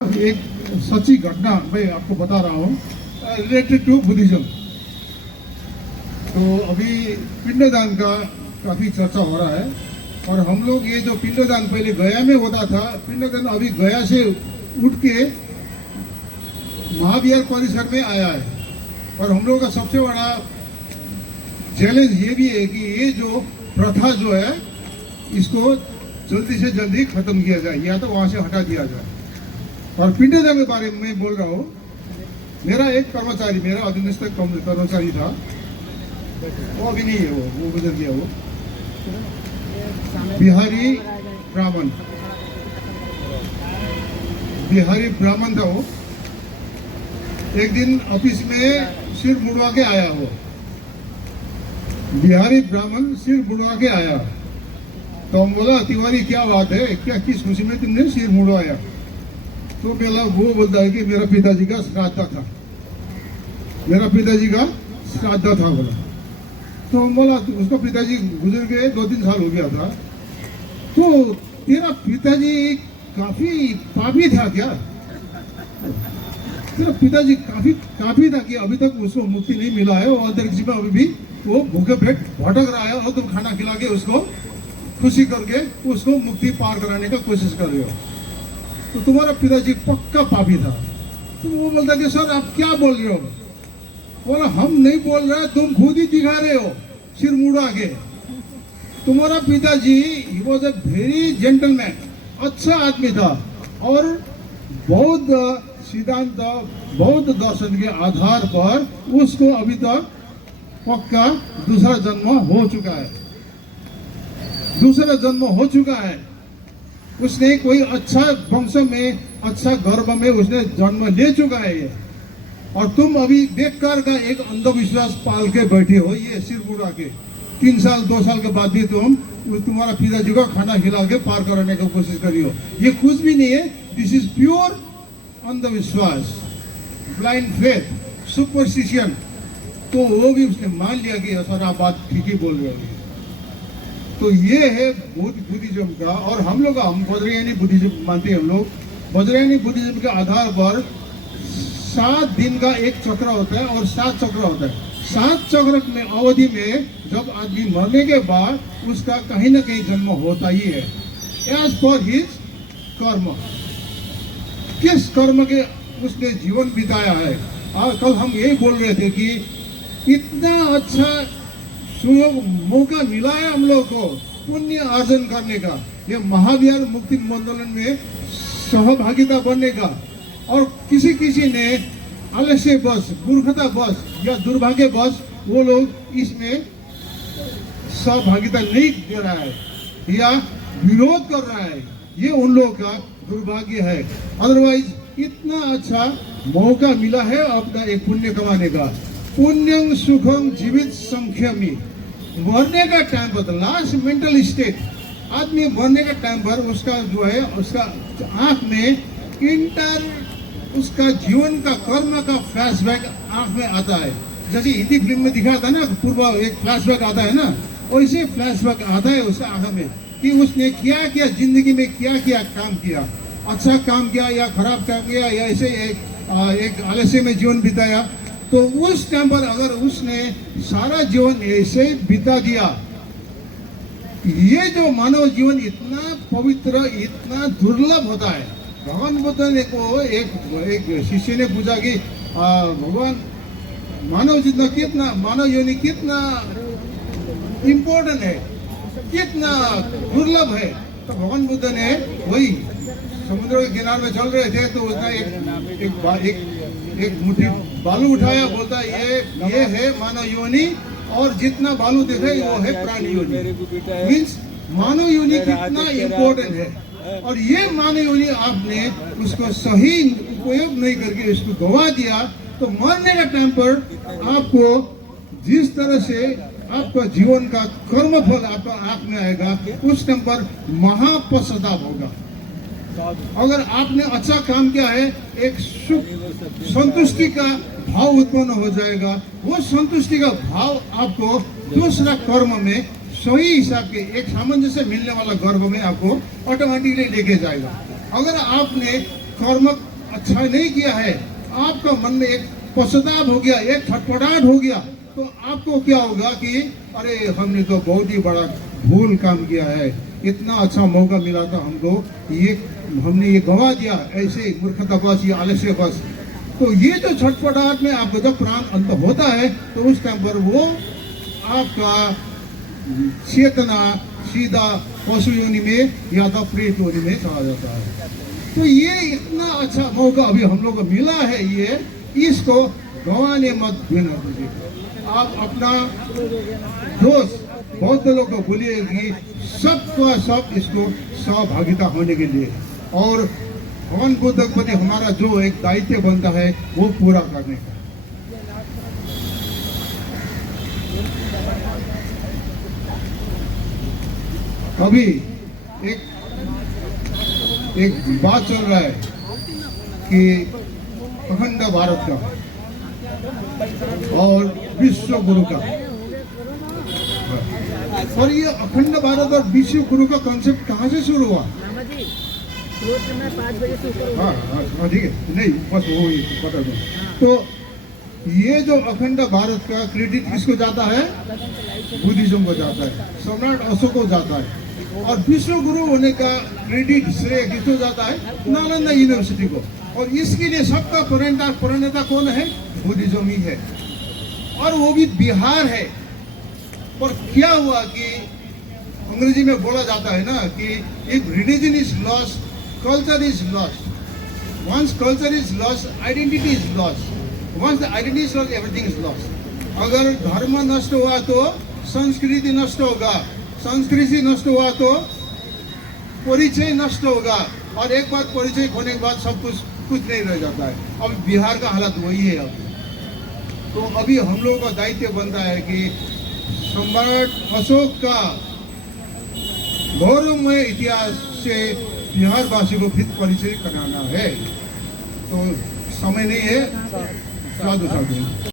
एक सच्ची घटना मैं आपको बता रहा हूँ रिलेटेड टू बुद्धिज्म। तो अभी पिंडदान का काफी चर्चा हो रहा है और हम लोग ये जो पिंडदान पहले गया में होता था, पिंडदान अभी गया से उठ के महाविहार परिसर में आया है। और हम लोग का सबसे बड़ा चैलेंज ये भी है कि ये जो प्रथा जो है इसको जल्दी से जल्दी खत्म किया जाए या तो वहां से हटा दिया जाए। और पिंडदान के बारे में मैं बोल रहा हूँ, मेरा एक कर्मचारी, मेरा अधीनस्थ कर्मचारी था, वो अभी नहीं है, वो गुजर गया। वो बिहारी ब्राह्मण था। वो एक दिन ऑफिस में सिर मुड़वा के आया। वो बिहारी ब्राह्मण सिर मुड़वा के आया तो हम बोला, तिवारी क्या बात है, क्या किस खुशी में तुमने सिर मुड़वाया? तो मेरा वो बोलता है कि मेरा पिताजी का श्राद्ध था, मेरा पिताजी का श्राद्ध था बोला। तो हम बोला, उसका पिताजी गुजर गए, 2-3 साल हो गया था। तो तेरा पिताजी काफी पापी था क्या? तेरा पिताजी काफी था कि अभी तक उसको मुक्ति नहीं मिला है और अंतरिक्ष में अभी भी वो भूखे पेट भटक रहा है और तुम खाना खिला के उसको खुशी करके उसको मुक्ति पार कराने का कोशिश कर रहे हो। तो तुम्हारा पिताजी पक्का पापी था। तो वो बोलता कि सर आप क्या बोल रहे हो? बोला, हम नहीं बोल रहे, तुम खुद ही दिखा रहे हो सिर मुड़ा के। तुम्हारा पिताजी he was a very gentleman, अच्छा आदमी था और बौद्ध सिद्धांत, बौद्ध दर्शन के आधार पर उसको अभी तक पक्का दूसरा जन्म हो चुका है। उसने कोई अच्छा वंश में, अच्छा गर्भ में उसने जन्म ले चुका है ये। और तुम अभी बेकार का एक अंधविश्वास पाल के बैठे हो, ये सिर मुड़ा के 3 साल 2 साल के बाद भी तुम तुम्हारा पिताजी को खाना खिला के पार कराने की कोशिश करी हो। ये कुछ भी नहीं है, दिस इज प्योर अंधविश्वास, ब्लाइंड फेथ, सुपरस्टिशन। तो वो भी उसने मान लिया कि सर आप बात ठीक ही बोल रहे हो। तो ये है बुद्धिज्म का। और हम वज्रयानी बुद्धिज्म मानते हैं। हम लोग वज्रयानी बुद्धिज्म के आधार पर 7 दिन का एक चक्र होता है और 7 चक्र होता है। 7 चक्र में अवधि में जब आदमी मरने के बाद उसका कहीं ना कहीं जन्म होता ही है, एज पर हिज कर्म। किस कर्म के उसने जीवन बिताया है। और कल हम यही बोल रहे थे कि इतना अच्छा सुयोग मौका मिला है हम लोग को पुण्य अर्जन करने का, ये महाविहार मुक्ति आंदोलन में सहभागिता बनने का। और किसी ने आलस्य बस, मूर्खता बस या दुर्भाग्य बस वो लोग इसमें सहभागिता नहीं दे रहा है या विरोध कर रहा है, ये उन लोगों का दुर्भाग्य है। अदरवाइज इतना अच्छा मौका मिला है अपना एक पुण्य कमाने का। पुण्यं सुखम जीवित संख्यमी। मरने का टाइम पर, लास्ट मेंटल स्टेट, आदमी मरने का टाइम पर उसका जो है, उसका आंख में उसका जीवन का कर्म का फ्लैशबैक आंख में आता है। जैसे हिंदी फिल्म में दिखाता है ना, पूर्व एक फ्लैशबैक आता है ना, वैसे फ्लैशबैक आता है उसका आंख में कि उसने क्या किया जिंदगी में, क्या काम किया, अच्छा काम किया या खराब काम किया या ऐसे एक आलस्य में जीवन बिताया। तो उस टाइम पर अगर उसने सारा जीवन ऐसे बिता दिया, ये जो मानव जीवन इतना पवित्र, इतना दुर्लभ होता है। भगवान बुद्ध ने को एक शिष्य ने पूछा कि भगवान, मानव योनि कितना इम्पोर्टेंट है, कितना दुर्लभ है? तो भगवान बुद्ध ने वही समुद्र के किनारे में चल रहे थे तो उसने एक मुट्ठी बालू उठाया, बोलता ये है मानव योनि और जितना बालू दिखे वो है प्राणी योनि। मीन्स मानव योनि कितना इम्पोर्टेंट है। और ये मानव योनि आपने उसको सही उपयोग नहीं करके इसको गवा दिया, तो मरने के टाइम पर आपको जिस तरह से आपका जीवन का कर्म फल आपका आंख में आएगा, उस टाइम पर महापश्चाताप होगा। अगर आपने अच्छा काम किया है, एक सुख संतुष्टि का भाव उत्पन्न हो जाएगा। वो संतुष्टि का भाव आपको दूसरा कर्म में सही हिसाब के एक सामंजस्य मिलने वाला गर्भ में आपको ऑटोमेटिकली लेके जाएगा। अगर आपने कर्म अच्छा नहीं किया है, आपका मन में एक पश्चाताप हो गया, एक छटपटाहट हो गया, तो आपको क्या होगा कि अरे हमने तो बहुत ही बड़ा भूल काम किया है, इतना अच्छा मौका मिला था हमको, ये हमने ये गवा दिया ऐसे मूर्खतावश या आलस्यवश। तो ये जो छटपटाहट में आपको जब प्राण अंत होता है तो उस टाइम पर वो आपका चेतना सीधा पशु योनि में या तो प्रेत योनि में चला जाता है। तो ये इतना अच्छा मौका अभी हम लोग को मिला है, ये इसको गंवाने मत देना दीजिए। आप अपना दोस्त बहुत लोगों को बोलिए कि सबका सब इसको सहभागिता होने के लिए, और भगवान बुद्ध के प्रति हमारा जो एक दायित्व बनता है वो पूरा करने का। अभी एक बात चल रहा है कि अखंड भारत का और विश्व गुरु का, और ये अखंड भारत और विश्व गुरु का कॉन्सेप्ट कहाँ से शुरू हुआ? हाँ ठीक है, नहीं बस वो बता दो। तो ये जो अखंड भारत का क्रेडिट किसको जाता है? बुद्धिज्म को जाता है, सम्राट अशोक को जाता है। और विश्व गुरु होने का क्रेडिट श्रेय किसको जाता है? नालंदा यूनिवर्सिटी को। और इसके लिए सबका प्रणेता कौन है? बुद्धिज्म ही है, और वो भी बिहार है। पर क्या हुआ कि अंग्रेजी में बोला जाता है ना कि if religion is lost, culture is lost. Once culture is lost, identity is lost. Once the identity is lost, everything is lost. अगर धर्म नष्ट हुआ तो संस्कृति नष्ट होगा, संस्कृति नष्ट हुआ तो परिचय नष्ट होगा, और एक बार परिचय होने के बाद सब कुछ नहीं रह जाता है। अब बिहार का हालत वही है। अब तो अभी हम लोगों का दायित्व बनता है कि सम्राट अशोक का गौरवमय इतिहास से बिहारवासी को फिर परिचय कराना है। तो समय नहीं है, साधु साधु।